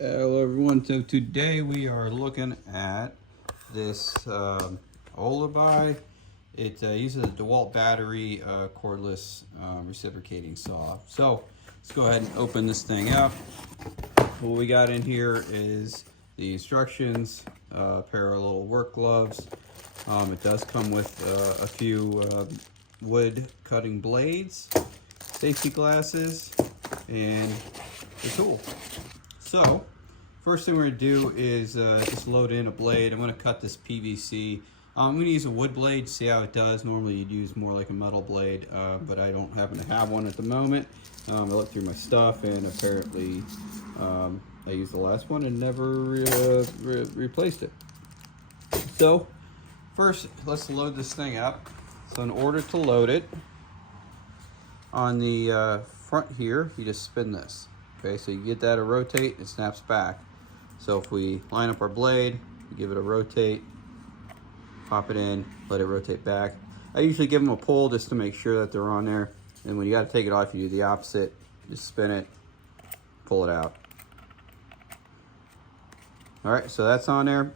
Hello everyone, so today we are looking at this Olibuy. It uses a Dewalt battery cordless reciprocating saw. So let's go ahead and open this thing up. What we got in here is the instructions, a pair of little work gloves. It does come with a few wood cutting blades, safety glasses, and the tool. So, first thing we're going to do is just load in a blade. I'm going to cut this PVC. I'm going to use a wood blade to see how it does. Normally you'd use more like a metal blade, but I don't happen to have one at the moment. I looked through my stuff and apparently I used the last one and never replaced it. So, first let's load this thing up. So in order to load it, on the front here, you just spin this. Okay, so you get that to rotate, it snaps back. So if we line up our blade, give it a rotate, pop it in, let it rotate back. I usually give them a pull just to make sure that they're on there. And when you got to take it off, you do the opposite. Just spin it, pull it out. All right, so that's on there.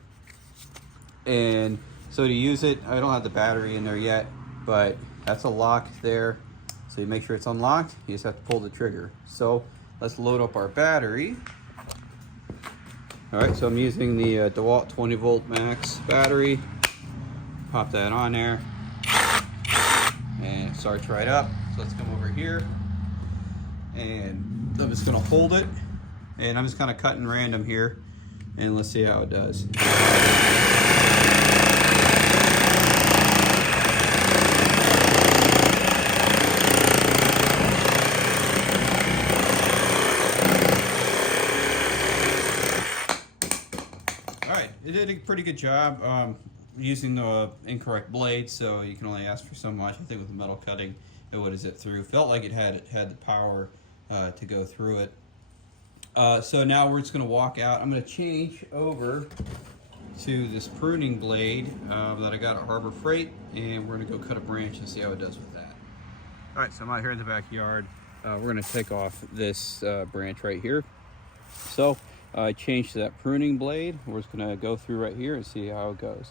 And so to use it, I don't have the battery in there yet, but that's a lock there. So you make sure it's unlocked, you just have to pull the trigger. So let's load up our battery. All right, so I'm using the Dewalt 20 volt max battery. Pop that on there, and it starts right up. So let's come over here, and I'm just gonna hold it, and I'm just kind of cutting random here, and let's see how it does. It did a pretty good job using the incorrect blade, so you can only ask for so much. I think with the metal cutting, it would have zipped through. Felt like it had the power to go through it. So now we're just going to walk out. I'm going to change over to this pruning blade that I got at Harbor Freight, and we're going to go cut a branch and see how it does with that. All right, so I'm out here in the backyard. We're going to take off this branch right here. So I changed to that pruning blade. We're just gonna go through right here and see how it goes.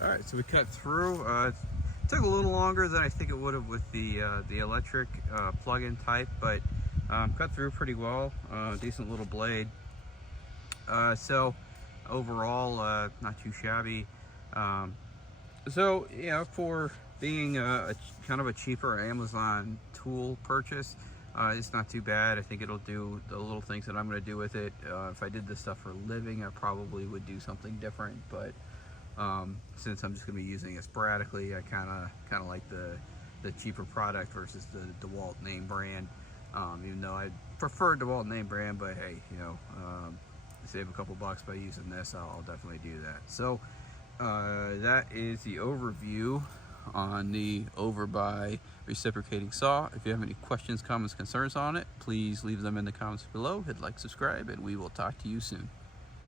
All right, so we cut through. It took a little longer than I think it would have with the electric plug-in type, but cut through pretty well. Decent little blade. So overall, not too shabby. So yeah, for being a kind of a cheaper Amazon tool purchase, it's not too bad. I think it'll do the little things that I'm going to do with it. If I did this stuff for a living, I probably would do something different, but since I'm just going to be using it sporadically, I kind of like the cheaper product versus the DeWalt name brand. Even though I prefer DeWalt name brand, but hey, you know, save a couple bucks by using this, I'll definitely do that. So that is the overview on the Olibuy Reciprocating saw. If you have any questions, comments, concerns on it, please leave them in the comments below. Hit like, subscribe, and we will talk to you soon.